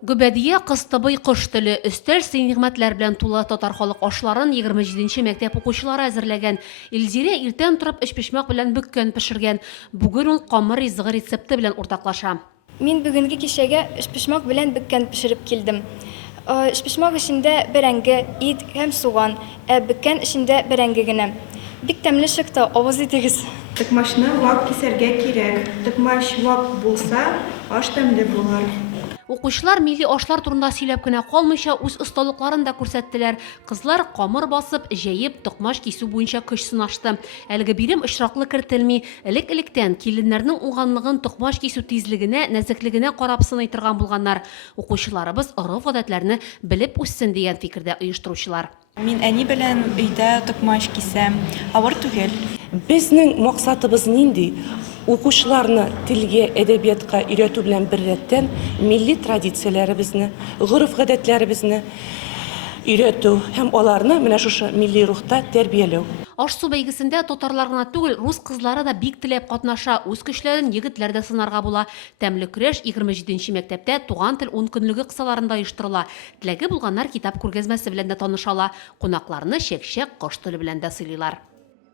Гөбәдия кыстыбый кош теле өстәл сый-нигъмәтләр белән тулы татар халык ашларын 27нче мәктәп укучылары әзерләгән. Илзирә иртән торып эчпишмәк белән бөккән пешергән. Бүген ул камыр ризыгы рецепты белән уртаклаша. Мин бүгенге кичәгә эчпишмәк белән бөккән пешереп килдем. Эчпишмәк эчендә бәрәңге, ит һәм суган, бөккән эчендә бәрәңге генә. Бик тәмле чыкты, авыз итегез. Тыкмашны вак кисәргә кирәк. Тыкмаш вак булса, аш тәмле булыр. Укучылар милли ашлар турында сөйләп кенә калмыйча үз осталыкларын да күрсәттеләр. Кызлар камыр басып, җәеп, токмаш кисү буенча көч сынашты. Әлеге бирем очраклы кертелми. Элек-электән киленнәрнең уңганлыгын токмаш кисү тизлегенә, нәзеклегенә карап сыный торган булганнар. Укучыларыбыз орыф-гадәтләрне белеп үссен дигән фикердә оештыручылар. Мин әни белән өйдә токмаш кисәм, авыр түгел. Безнең максатыбыз нинди? Укучыларны телгә, әдәбиятка өйрәтү белән бер рәттән милли традицияләребезне, гореф-гадәтләребезне өйрәтү һәм аларны менә шушы милли рухта тәрбияләү. Аш-су бәйгесендә татарлар гына түгел, рус кызлары да бик теләп катнаша, үз көчләрен егетләр дә сынарга була. Тәмле көрәш 27нче мәктәптә туган тел 10 көнлеге кысаларында оештырыла. Теләге булганнар китап күргәзмәсе белән дә танышала. Кунакларны чәкчәк кош теле белән дә сыйлыйлар.